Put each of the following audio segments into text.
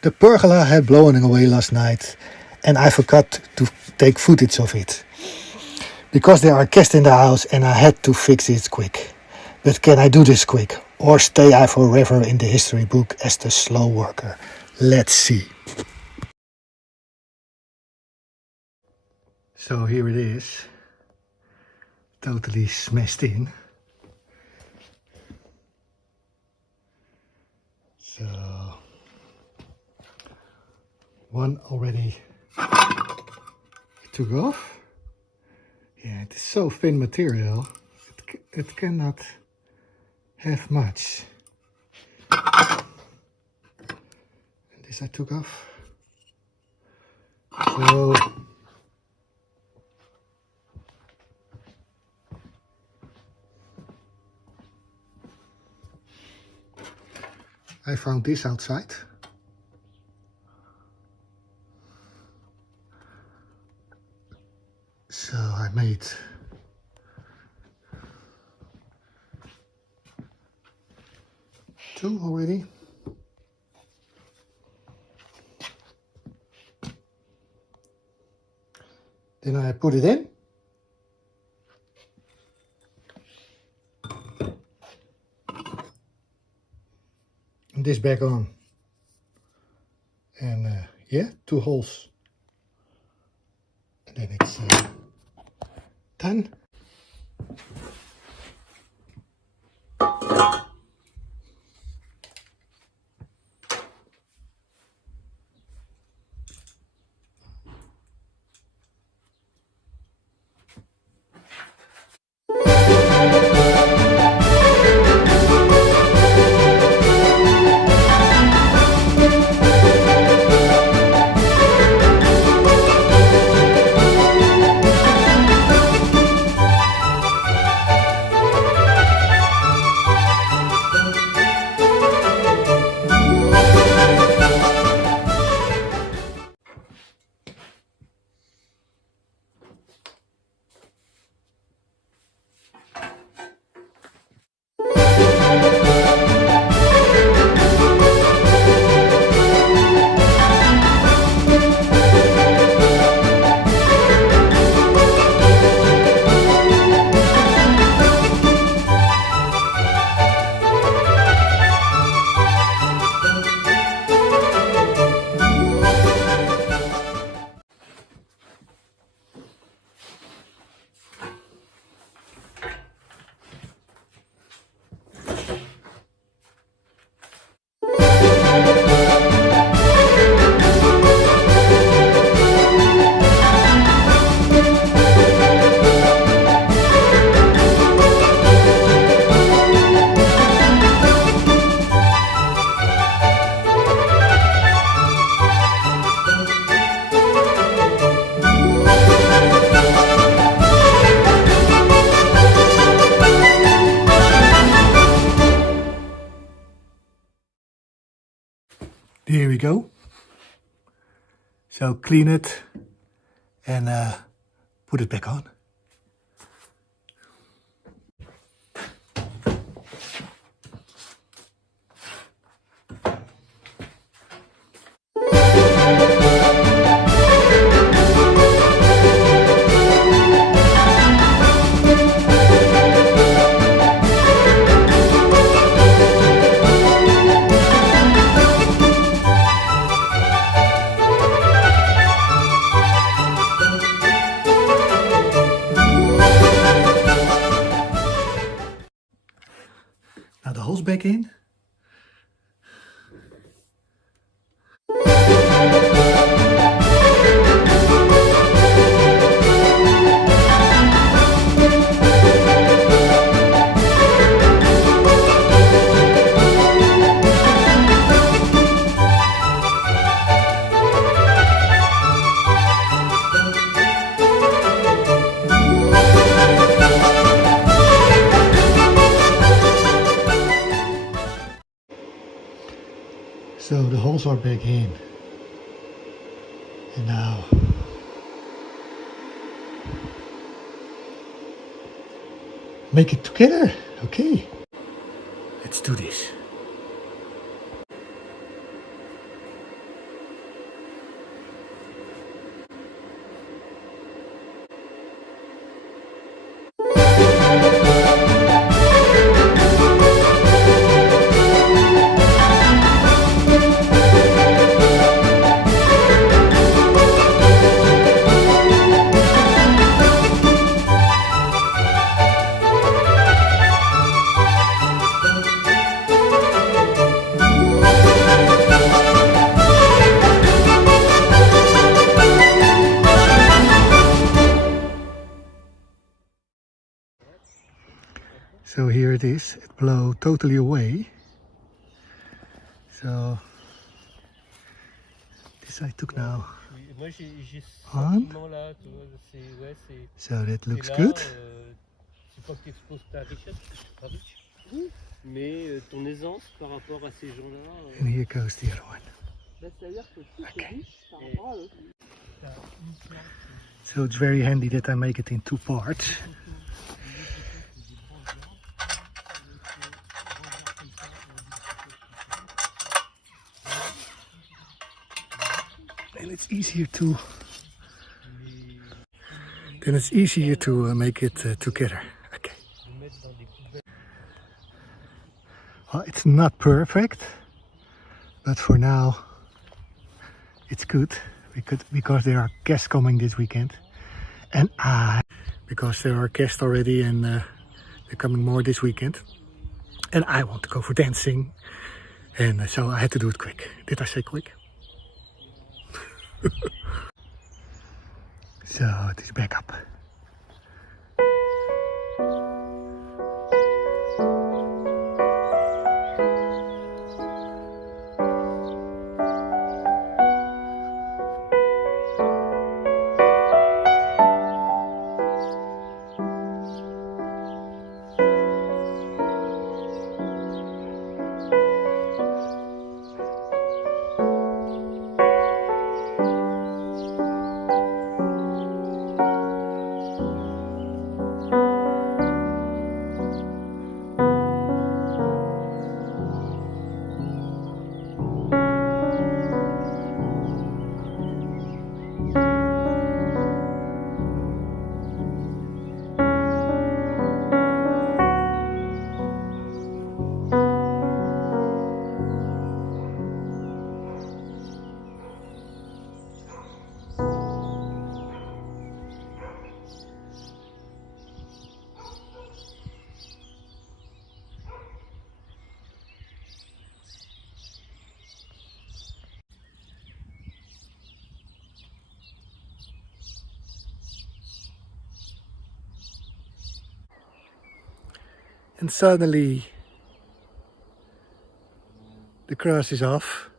The pergola had blown away last night and I forgot to take footage of it. Because there are guests in the house and I had to fix it quick. But can I do this quick? Or stay I forever in the history book as the slow worker? Let's see. So here it is. Totally smashed in. So one already took off. Yeah, it is so thin material, it cannot have much. And this I took off. So I found this outside. So I made two already. Then I put it in. And this back on. And yeah, 2 holes. And then it's done. Here we go. So clean it and put it back on. Now the holes back in. So the holes are back in. And now make it together. Okay. Let's do this. So here it is, it blew totally away. So this I took now on. So that looks good. And here goes the other one. Okay. So it's very handy that I make it in two parts. And it's easier to make it together. Okay. Well, it's not perfect, but for now it's good because there are guests coming this weekend, and because there are guests already, and they're coming more this weekend, and I want to go for dancing, and so I had to do it quick. Did I say quick? So it is back up. And suddenly the grass is off.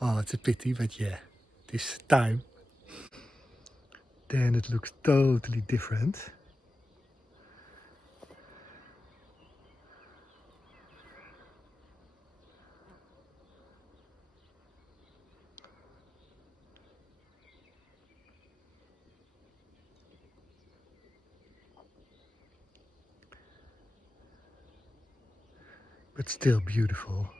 Oh, it's a pity, but yeah, this time then it looks totally different. But still beautiful.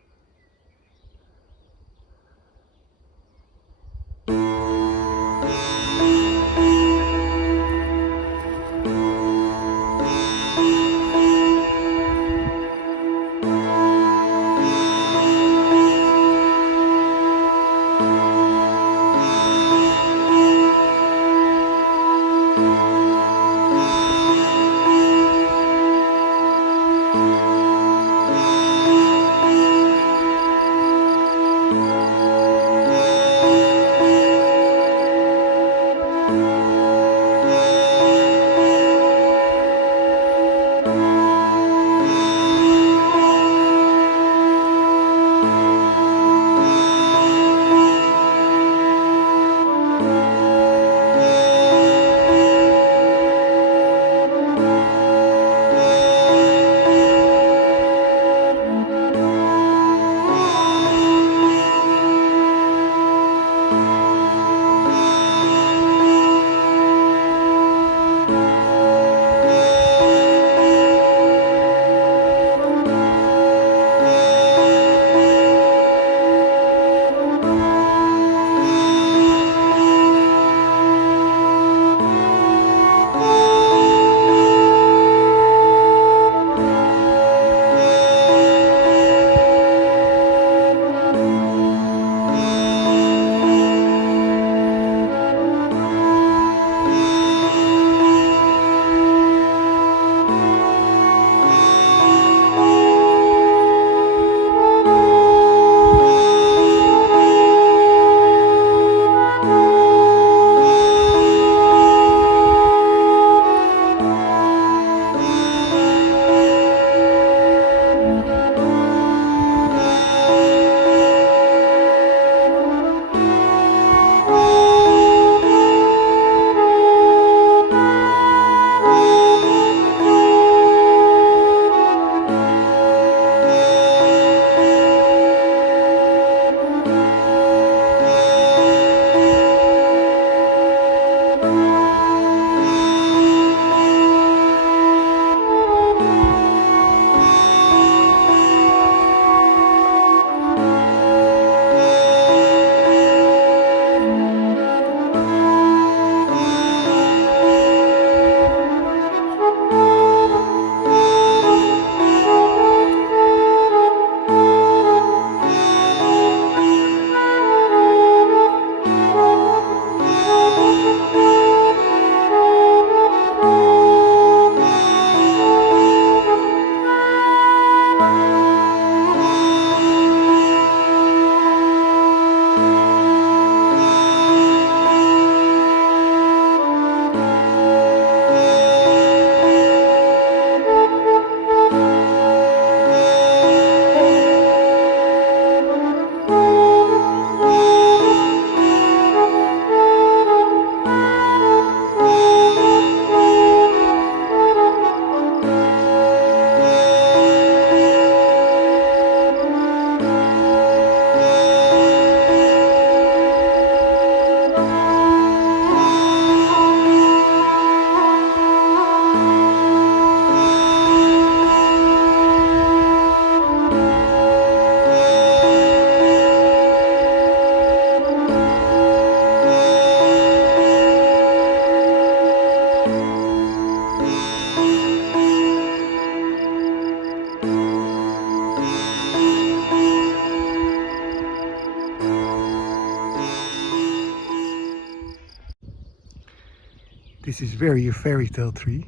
This is very a fairy tale tree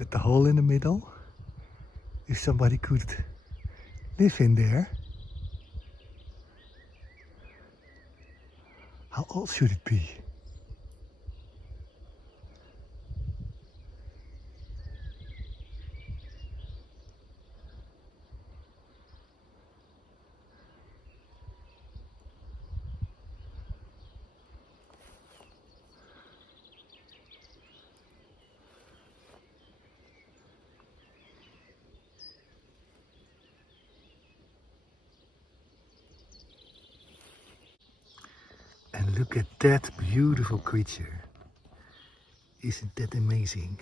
with the hole in the middle. If somebody could live in there. How old should it be? And look at that beautiful creature. Isn't that amazing?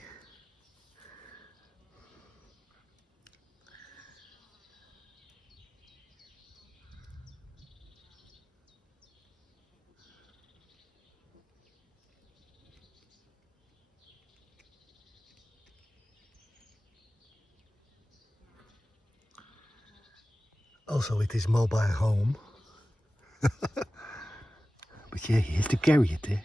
Also with his mobile home. But yeah, he has to carry it, eh?